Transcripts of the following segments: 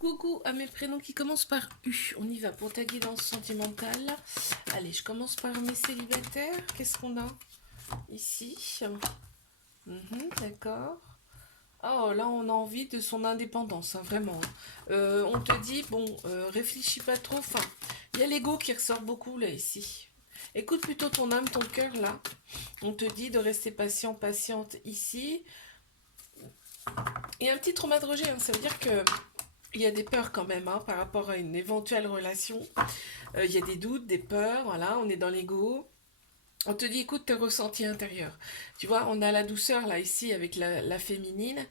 Coucou à mes prénoms qui commencent par U. On y va pour ta guidance sentimentale. Allez, je commence par mes célibataires. Qu'est-ce qu'on a ici? D'accord. Oh, là, on a envie de son indépendance, hein, vraiment. On te dit, bon, réfléchis pas trop. Enfin, il y a l'ego qui ressort beaucoup, là, ici. Écoute plutôt ton âme, ton cœur, là. On te dit de rester patient, patiente, ici. Il y a un petit trauma de rejet, hein, ça veut dire que il y a des peurs quand même, hein, par rapport à une éventuelle relation. Il y a des doutes, des peurs, voilà, on est dans l'ego. On te dit, écoute tes ressentis intérieurs. Tu vois, on a la douceur là, ici, avec la féminine,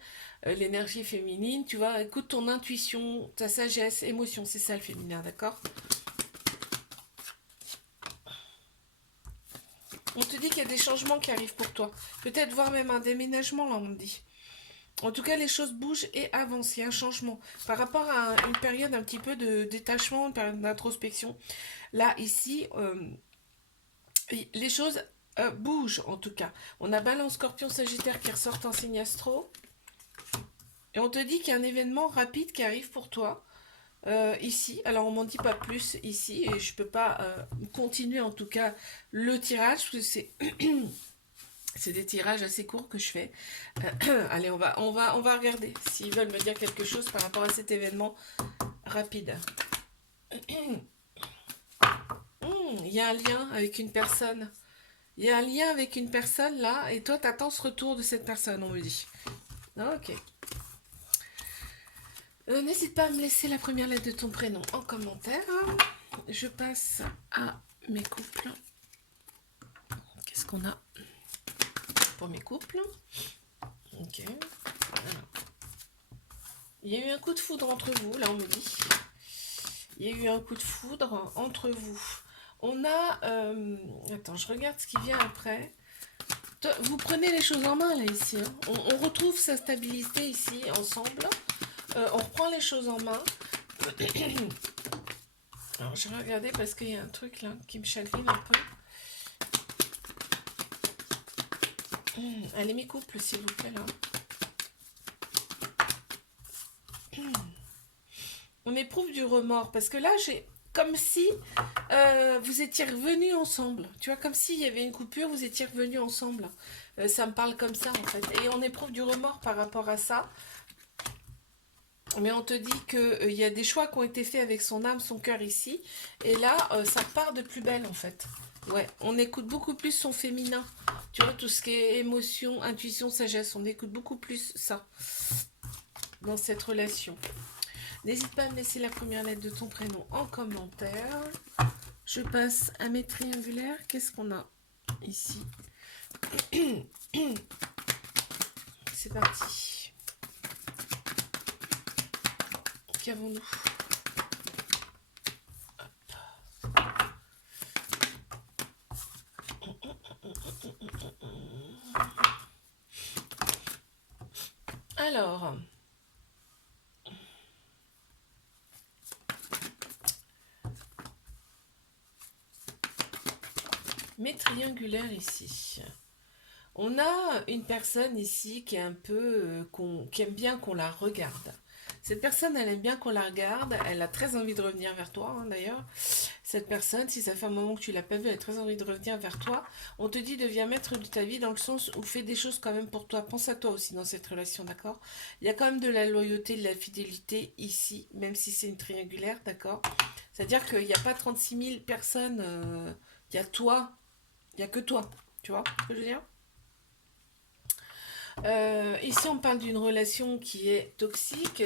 l'énergie féminine. Tu vois, écoute ton intuition, ta sagesse, émotion, c'est ça le féminin, d'accord? On te dit qu'il y a des changements qui arrivent pour toi. Peut-être voir même un déménagement, là, on me dit. En tout cas, les choses bougent et avancent. Il y a un changement. Par rapport à une période un petit peu de détachement, une période d'introspection, là, ici, les choses bougent en tout cas. On a Balance, Scorpion, Sagittaire qui ressortent en signe astro. Et on te dit qu'il y a un événement rapide qui arrive pour toi ici. Alors on m'en dit pas plus ici et je peux pas continuer en tout cas le tirage parce que c'est c'est des tirages assez courts que je fais. Allez, on va regarder s'ils veulent me dire quelque chose par rapport à cet événement rapide. Il y a un lien avec une personne. Il y a un lien avec une personne là, et toi, t'attends ce retour de cette personne, on me dit. Ok. N'hésite pas à me laisser la première lettre de ton prénom en commentaire. Je passe à mes couples. Qu'est-ce qu'on a pour mes couples? Ok. Alors. Il y a eu un coup de foudre entre vous, là, on me dit. Il y a eu un coup de foudre entre vous. On a... attends, je regarde ce qui vient après. Vous prenez les choses en main, là, ici. Hein. On retrouve sa stabilité ici, ensemble. On reprend les choses en main. Alors, je vais regarder parce qu'il y a un truc, là, qui me chagrine un peu. Allez, mes couples, s'il vous plaît, là. On éprouve du remords parce que là, j'ai... Comme si vous étiez revenus ensemble. Tu vois, comme s'il y avait une coupure, vous étiez revenus ensemble. Ça me parle comme ça, en fait. Et on éprouve du remords par rapport à ça. Mais on te dit qu'il y a des choix qui ont été faits avec son âme, son cœur ici. Et là, ça repart de plus belle, en fait. Ouais, on écoute beaucoup plus son féminin. Tu vois, tout ce qui est émotion, intuition, sagesse. On écoute beaucoup plus ça dans cette relation. N'hésite pas à me laisser la première lettre de ton prénom en commentaire. Je passe à mes triangulaires. Qu'est-ce qu'on a ici? C'est parti. Qu'avons-nous? Alors, mes triangulaires ici. On a une personne ici qui est un peu, qui aime bien qu'on la regarde. Cette personne, elle aime bien qu'on la regarde. Elle a très envie de revenir vers toi, hein, d'ailleurs. Cette personne, si ça fait un moment que tu l'as pas vue, elle a très envie de revenir vers toi. On te dit, deviens maître de ta vie dans le sens où fais des choses quand même pour toi. Pense à toi aussi dans cette relation, d'accord? Il y a quand même de la loyauté, de la fidélité ici, même si c'est une triangulaire, d'accord? C'est-à-dire qu'il n'y a pas 36 000 personnes. Il y a toi. Il n'y a que toi. Tu vois ce que je veux dire? Ici, on parle d'une relation qui est toxique.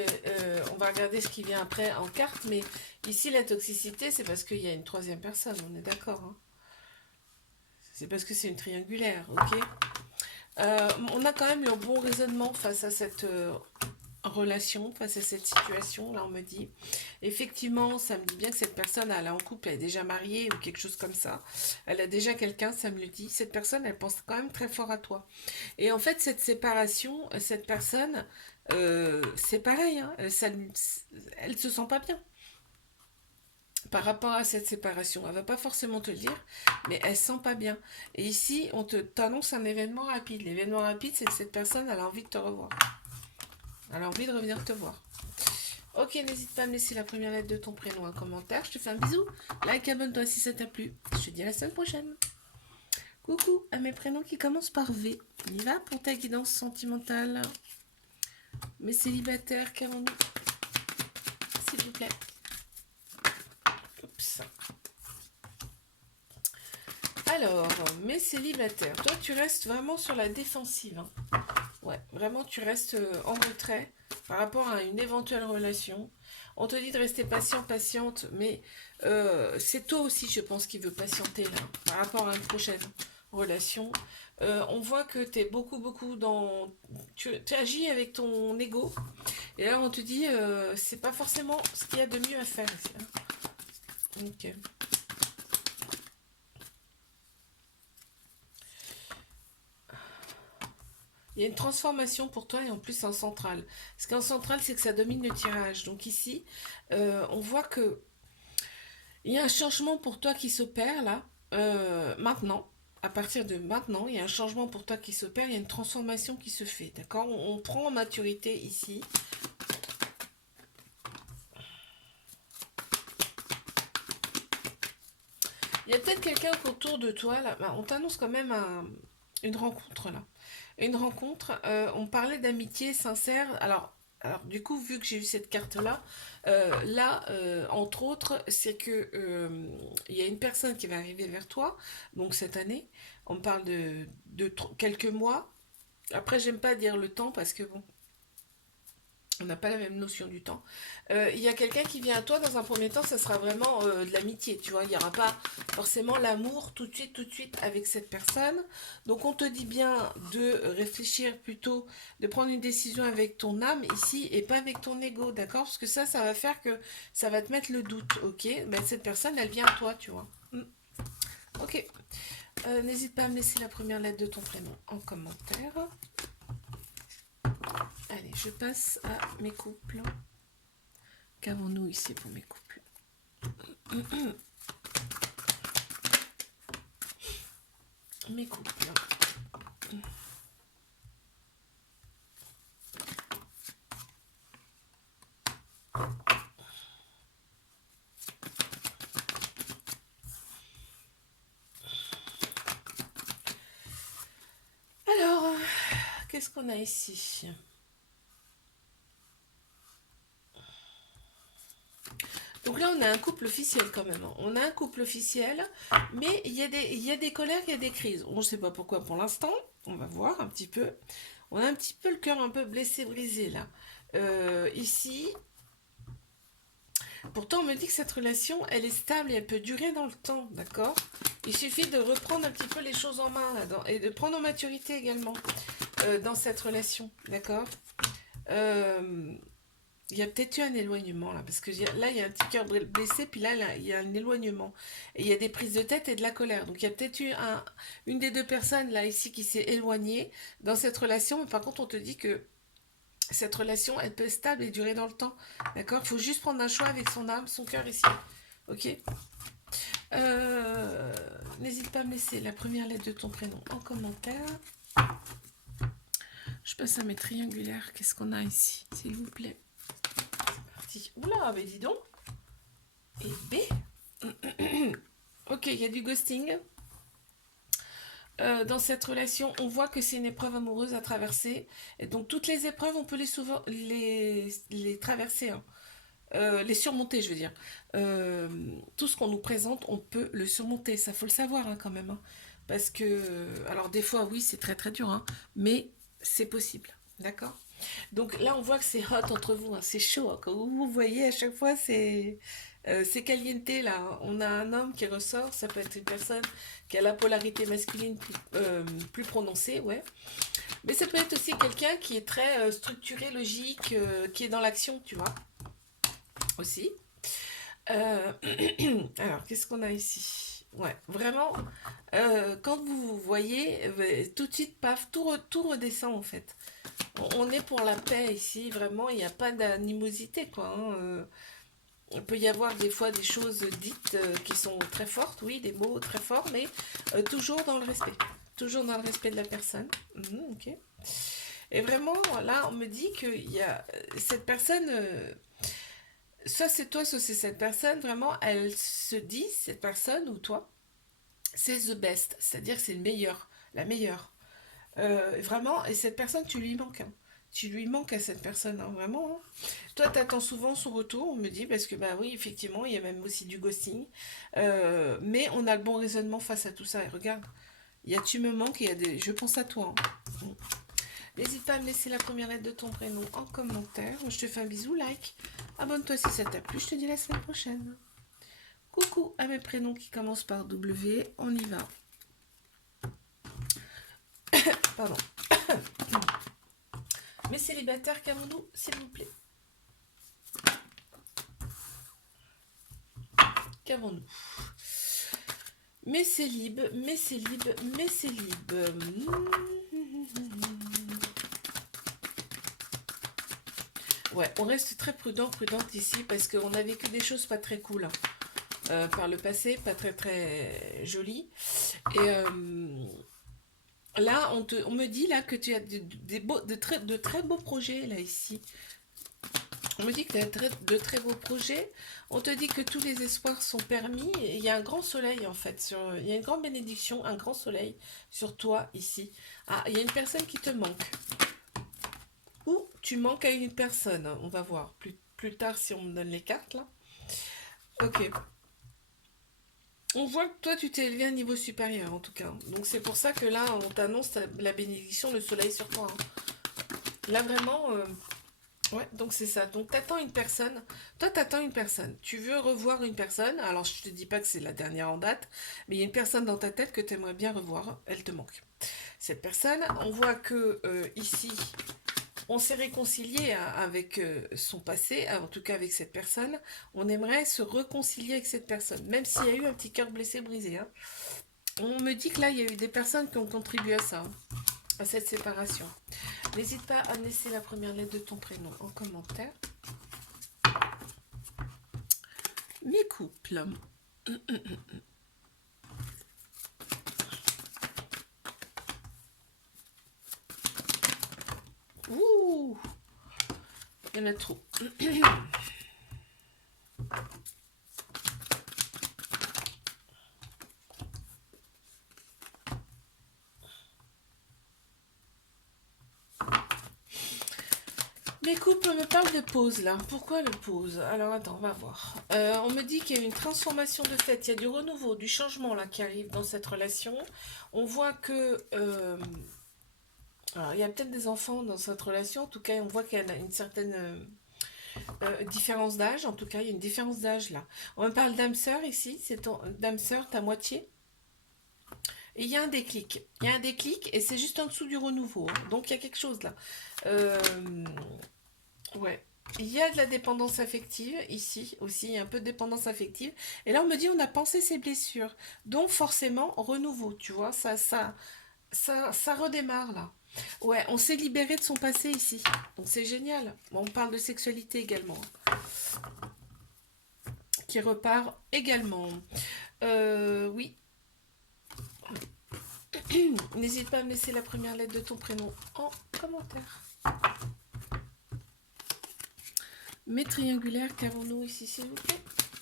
On va regarder ce qui vient après en carte, mais ici, la toxicité, c'est parce qu'il y a une troisième personne, on est d'accord. Hein. C'est parce que c'est une triangulaire, ok. On a quand même eu un bon raisonnement face à cette relation, face à cette situation, là on me dit. Effectivement, ça me dit bien que cette personne, elle est en couple, elle est déjà mariée ou quelque chose comme ça. Elle a déjà quelqu'un, ça me le dit. Cette personne, elle pense quand même très fort à toi. Et en fait, cette séparation, cette personne, c'est pareil, hein, elle se sent pas bien par rapport à cette séparation. Elle va pas forcément te le dire, mais elle se sent pas bien. Et ici, on t'annonce un événement rapide. L'événement rapide, c'est que cette personne, elle a envie de te revoir. Elle a envie de revenir te voir. Ok, n'hésite pas à me laisser la première lettre de ton prénom, un commentaire. Je te fais un bisou. Like, abonne-toi si ça t'a plu. Je te dis à la semaine prochaine. Coucou à mes prénoms qui commencent par V. On y va pour ta guidance sentimentale. Mes célibataires, qu'avons-nous, s'il vous plaît? Oups. Alors, mes célibataires, toi tu restes vraiment sur la défensive. Hein. Ouais, vraiment tu restes en retrait par rapport à une éventuelle relation. On te dit de rester patient, patiente, mais c'est toi aussi, je pense, qui veut patienter là, par rapport à une prochaine relation. On voit que tu es beaucoup dans... Tu agis avec ton ego. Et là, on te dit, c'est pas forcément ce qu'il y a de mieux à faire ici. Hein. Ok. Il y a une transformation pour toi et en plus en centrale. Ce qu'en centrale, c'est que ça domine le tirage. Donc ici, on voit que il y a un changement pour toi qui s'opère là, maintenant. À partir de maintenant, il y a un changement pour toi qui s'opère, il y a une transformation qui se fait, d'accord? On prend en maturité ici. Il y a peut-être quelqu'un autour de toi, là. Bah, on t'annonce quand même une rencontre, là. Une rencontre, on parlait d'amitié sincère. Alors, du coup, vu que j'ai eu cette carte-là, entre autres, c'est que il y a une personne qui va arriver vers toi, donc cette année. On parle de quelques mois. Après, j'aime pas dire le temps parce que bon, on n'a pas la même notion du temps. Il y a quelqu'un qui vient à toi, dans un premier temps, ça sera vraiment de l'amitié, tu vois. Il n'y aura pas forcément l'amour tout de suite avec cette personne. Donc on te dit bien de réfléchir plutôt, de prendre une décision avec ton âme ici et pas avec ton ego, d'accord? Parce que ça va faire que ça va te mettre le doute, ok? Ben, cette personne, elle vient à toi, tu vois. Ok. N'hésite pas à me laisser la première lettre de ton prénom en commentaire. Allez, je passe à mes couples. Qu'avons-nous ici pour mes couples? Mes couples. Alors, qu'est-ce qu'on a ici? Donc là, on a un couple officiel quand même. Hein. On a un couple officiel, mais il y a des colères, il y a des crises. On ne sait pas pourquoi pour l'instant. On va voir un petit peu. On a un petit peu le cœur un peu blessé, brisé là. Ici, pourtant, on me dit que cette relation, elle est stable et elle peut durer dans le temps, d'accord? Il suffit de reprendre un petit peu les choses en main là, et de prendre en maturité également dans cette relation, d'accord? Euh, Il y a peut-être eu un éloignement là, parce que là, il y a un petit cœur blessé, puis là, il y a un éloignement. Et il y a des prises de tête et de la colère. Donc il y a peut-être eu une des deux personnes là, ici, qui s'est éloignée dans cette relation. Mais par contre, on te dit que cette relation, elle peut être stable et durer dans le temps. D'accord? Il faut juste prendre un choix avec son âme, son cœur ici. Ok? N'hésite pas à me laisser la première lettre de ton prénom en commentaire. Je passe à mes triangulaires. Qu'est-ce qu'on a ici, s'il vous plaît? Oula, mais dis donc. Et B. Ok, il y a du ghosting. Dans cette relation, on voit que c'est une épreuve amoureuse à traverser. Et donc, toutes les épreuves, on peut les traverser. Hein. Les surmonter, je veux dire. Tout ce qu'on nous présente, on peut le surmonter. Ça, faut le savoir hein, quand même. Hein. Parce que, alors des fois, oui, c'est très très dur. Hein, mais c'est possible. D'accord. Donc là, on voit que c'est hot entre vous, hein, c'est chaud. Hein. Quand vous voyez, à chaque fois, c'est caliente là. Hein. On a un homme qui ressort, ça peut être une personne qui a la polarité masculine plus prononcée, ouais. Mais ça peut être aussi quelqu'un qui est très structuré, logique, qui est dans l'action, tu vois, aussi. Euh, alors, qu'est-ce qu'on a ici? Ouais, vraiment, quand vous voyez, tout de suite, paf, tout redescend en fait. On est pour la paix ici, vraiment, il n'y a pas d'animosité, quoi. Hein. Il peut y avoir des fois des choses dites qui sont très fortes, oui, des mots très forts, mais toujours dans le respect. Toujours dans le respect de la personne. Ok. Et vraiment, là, on me dit que cette personne, Soit c'est toi, soit c'est cette personne. Vraiment, elle se dit, cette personne ou toi, c'est the best. C'est-à-dire que c'est le meilleur, la meilleure. Vraiment, et cette personne, tu lui manques, hein. Tu lui manques à cette personne, hein, vraiment, hein. Toi, tu attends souvent son retour, on me dit, parce que, bah oui, effectivement, il y a même aussi du ghosting. Mais on a le bon raisonnement face à tout ça. Et regarde, il y a tu me manques et il y a des. Je pense à toi, hein. N'hésite pas à me laisser la première lettre de ton prénom en commentaire. Je te fais un bisou, like. Abonne-toi si ça t'a plu. Je te dis la semaine prochaine. Coucou à mes prénoms qui commencent par W. On y va. Pardon. Mes célibataires, qu'avons-nous, s'il vous plaît? Qu'avons-nous? Mes célibes, mes célibes, mes célibes. Ouais, on reste très prudente ici parce qu'on a vécu des choses pas très cool, hein, par le passé, pas très très jolies. Et là, on me dit là que tu as de très beaux projets là ici. On me dit que tu as de très beaux projets. On te dit que tous les espoirs sont permis. Et il y a un grand soleil en fait. Il y a une grande bénédiction, un grand soleil sur toi ici. Ah, il y a une personne qui te manque. Ou tu manques à une personne. On va voir plus tard si on me donne les cartes là. Ok. On voit que toi tu t'es élevé à un niveau supérieur en tout cas. Donc c'est pour ça que là on t'annonce la bénédiction, le soleil sur toi, hein. Là vraiment, ouais, donc c'est ça. Donc t'attends une personne. Toi t'attends une personne. Tu veux revoir une personne. Alors je te dis pas que c'est la dernière en date, mais il y a une personne dans ta tête que tu aimerais bien revoir. Elle te manque. Cette personne, on voit que ici, on s'est réconcilié avec son passé, en tout cas avec cette personne. On aimerait se réconcilier avec cette personne, même s'il y a eu un petit cœur blessé, brisé, hein. On me dit que là, il y a eu des personnes qui ont contribué à ça, hein, à cette séparation. N'hésite pas à me laisser la première lettre de ton prénom en commentaire. Mes couples. Ouh, il y en a trop. Mes couples me parlent de pause là. Pourquoi le pause? Alors attends, on va voir. On me dit qu'il y a une transformation de fait. Il y a du renouveau, du changement là qui arrive dans cette relation. On voit que alors, il y a peut-être des enfants dans cette relation. En tout cas, on voit qu'il y a une certaine différence d'âge. En tout cas, il y a une différence d'âge là. On me parle d'âme sœur ici. C'est ton d'âme sœur, ta moitié. Et il y a un déclic. Il y a un déclic et c'est juste en dessous du renouveau, hein. Donc il y a quelque chose là. Euh, Ouais. Il y a de la dépendance affective ici aussi, il y a un peu de dépendance affective. Et là, on me dit on a pensé ses blessures. Donc forcément, renouveau, tu vois, ça redémarre là. Ouais, on s'est libéré de son passé ici. Donc c'est génial. Bon, on parle de sexualité également, qui repart également. Oui. N'hésite pas à me laisser la première lettre de ton prénom en commentaire. Mes triangulaires, qu'avons-nous ici, s'il vous plaît?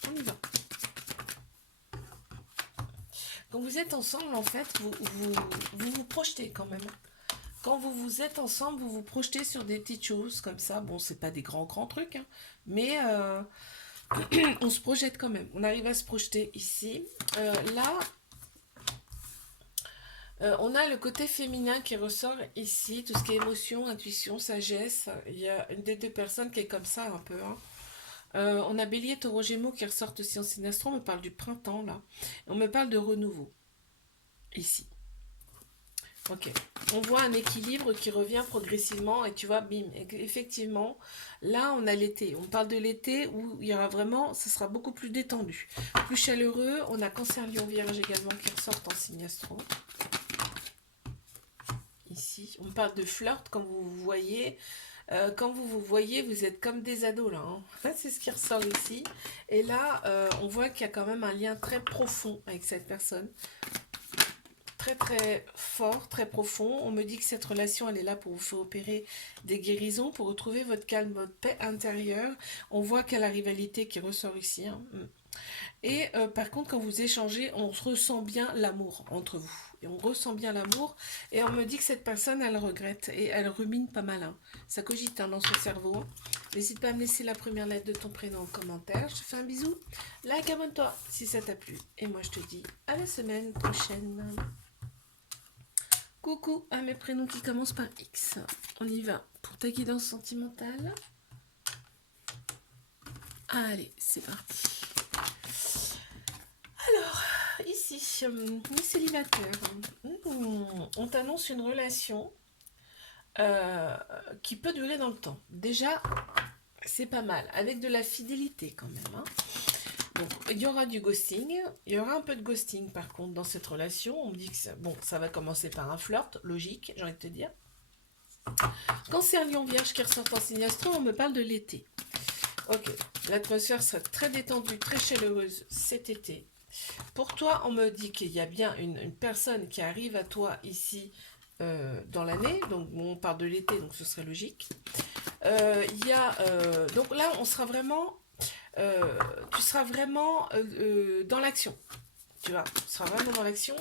On y va. Quand vous êtes ensemble, en fait, vous projetez quand même. Quand vous êtes ensemble, vous vous projetez sur des petites choses comme ça. Bon, c'est pas des grands trucs, hein, mais on se projette quand même. On arrive à se projeter ici. Là, on a le côté féminin qui ressort ici, tout ce qui est émotion, intuition, sagesse. Il y a une des deux personnes qui est comme ça un peu, hein. On a Bélier, Taureau, Gémeaux qui ressortent aussi en signe astro. On me parle du printemps là. On me parle de renouveau ici. Ok. On voit un équilibre qui revient progressivement et tu vois, bim, effectivement, là on a l'été. On parle de l'été où il y aura vraiment, ce sera beaucoup plus détendu, plus chaleureux. On a Cancer, Lion, Vierge également qui ressortent en signe astro. Ici, on parle de flirt, comme vous vous voyez. Quand vous vous voyez, vous êtes comme des ados là, hein. C'est ce qui ressort ici. Et là, on voit qu'il y a quand même un lien très profond avec cette personne. très très fort, très profond. On me dit que cette relation, elle est là pour vous faire opérer des guérisons, pour retrouver votre calme, votre paix intérieure. On voit qu'il y a la rivalité qui ressort ici, hein. Et par contre, quand vous échangez, on ressent bien l'amour entre vous. Et on ressent bien l'amour. Et on me dit que cette personne, elle regrette. Et elle rumine pas mal, hein. Ça cogite, hein, dans son cerveau, hein. N'hésite pas à me laisser la première lettre de ton prénom en commentaire. Je te fais un bisou. Like, abonne-toi si ça t'a plu. Et moi, je te dis à la semaine prochaine. Coucou à mes prénoms qui commencent par X. On y va pour ta guidance sentimentale. Allez, c'est parti. Alors, ici, les célibataires, on t'annonce une relation qui peut durer dans le temps. Déjà, c'est pas mal, avec de la fidélité quand même, hein. Donc, il y aura du ghosting, il y aura un peu de ghosting par contre dans cette relation. On me dit que ça va commencer par un flirt, logique, j'ai envie de te dire. Quand c'est un lion vierge qui ressort en signe astro, on me parle de l'été. Ok, l'atmosphère sera très détendue, très chaleureuse cet été. Pour toi, on me dit qu'il y a bien une personne qui arrive à toi ici dans l'année. Donc, on parle de l'été, donc ce serait logique. Donc là, on sera vraiment... tu seras vraiment dans l'action. Tu vois, tu seras vraiment dans l'action.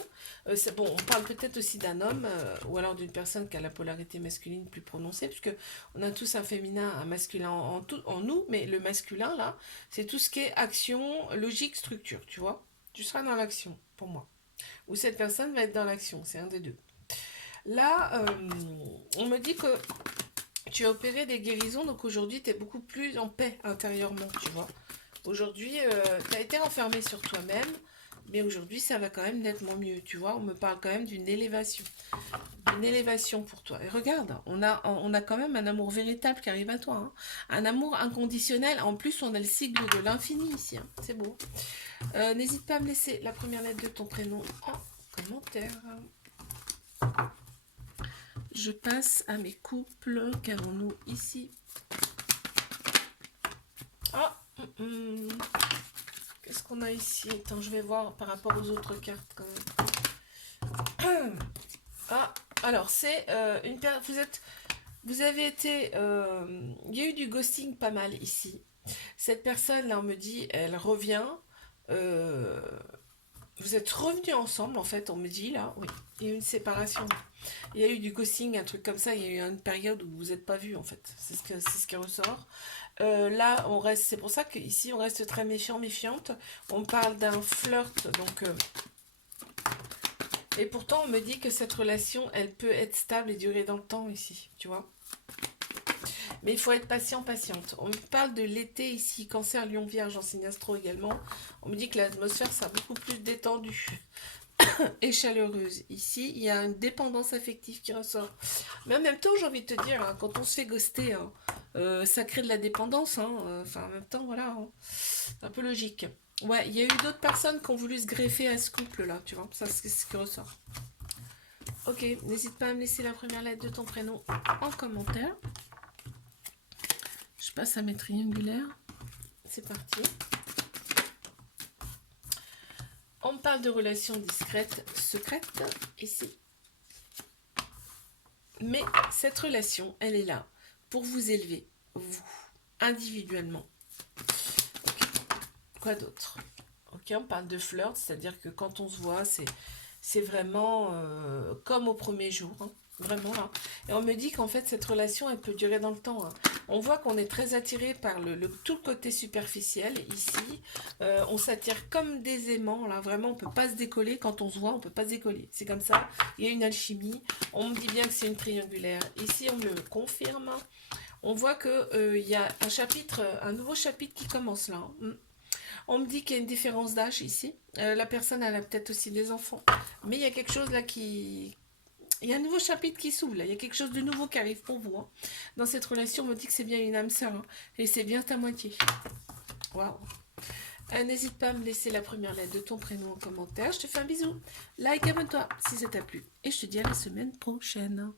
Bon, on parle peut-être aussi d'un homme ou alors d'une personne qui a la polarité masculine plus prononcée, puisque on a tous un féminin, un masculin en nous, mais le masculin, là, c'est tout ce qui est action, logique, structure, tu vois. Tu seras dans l'action, pour moi. Ou cette personne va être dans l'action, c'est un des deux. Là, on me dit que tu as opéré des guérisons, donc aujourd'hui, tu es beaucoup plus en paix intérieurement, tu vois. Aujourd'hui, tu as été enfermé sur toi-même, mais aujourd'hui, ça va quand même nettement mieux, tu vois. On me parle quand même d'une élévation. Une élévation pour toi. Et regarde, on a quand même un amour véritable qui arrive à toi, hein. Un amour inconditionnel. En plus, on a le cycle de l'infini ici, hein. C'est beau. N'hésite pas à me laisser la première lettre de ton prénom en commentaire. Je passe à mes couples. Qu'avons-nous ici? Qu'est-ce qu'on a ici? Attends, je vais voir par rapport aux autres cartes quand même. Alors c'est une personne. Vous avez été. Il y a eu du ghosting pas mal ici. Cette personne là, on me dit, elle revient. Vous êtes revenus ensemble en fait, on me dit là, oui. Il y a eu une séparation. Il y a eu du ghosting, un truc comme ça. Il y a eu une période où vous n'êtes pas vus en fait. C'est ce qui ressort. Là, on reste. C'est pour ça qu'ici on reste très méfiant, méfiante. On parle d'un flirt, donc. Et pourtant, on me dit que cette relation, elle peut être stable et durer dans le temps ici, tu vois. Mais il faut être patient, patiente. On me parle de l'été ici, Cancer, Lion, Vierge, en signe astro également. On me dit que l'atmosphère sera beaucoup plus détendue et chaleureuse. Ici, il y a une dépendance affective qui ressort. Mais en même temps, j'ai envie de te dire, hein, quand on se fait ghoster, hein, ça crée de la dépendance. Hein, en même temps, voilà, hein, c'est un peu logique. Ouais, il y a eu d'autres personnes qui ont voulu se greffer à ce couple-là, tu vois. Ça, c'est ce qui ressort. Ok, n'hésite pas à me laisser la première lettre de ton prénom en commentaire. Je passe à mes triangulaires. C'est parti. On me parle de relations discrètes, secrètes, ici. Mais cette relation, elle est là pour vous élever, vous, individuellement. Okay. Quoi d'autre? Ok, on parle de flirt, c'est-à-dire que quand on se voit, c'est vraiment comme au premier jour, hein. Vraiment là. Et on me dit qu'en fait, cette relation, elle peut durer dans le temps, hein. On voit qu'on est très attiré par tout le côté superficiel ici. On s'attire comme des aimants, là. Vraiment, on ne peut pas se décoller. Quand on se voit, on ne peut pas se décoller. C'est comme ça. Il y a une alchimie. On me dit bien que c'est une triangulaire. Ici, on me le confirme. On voit qu'il y a un nouveau chapitre qui commence là, hein. On me dit qu'il y a une différence d'âge ici. La personne, elle a peut-être aussi des enfants. Mais il y a quelque chose là qui... Il y a un nouveau chapitre qui s'ouvre là. Il y a quelque chose de nouveau qui arrive pour vous, hein. Dans cette relation, on me dit que c'est bien une âme sœur, hein. Et c'est bien ta moitié. Waouh. N'hésite pas à me laisser la première lettre de ton prénom en commentaire. Je te fais un bisou. Like, abonne-toi si ça t'a plu. Et je te dis à la semaine prochaine.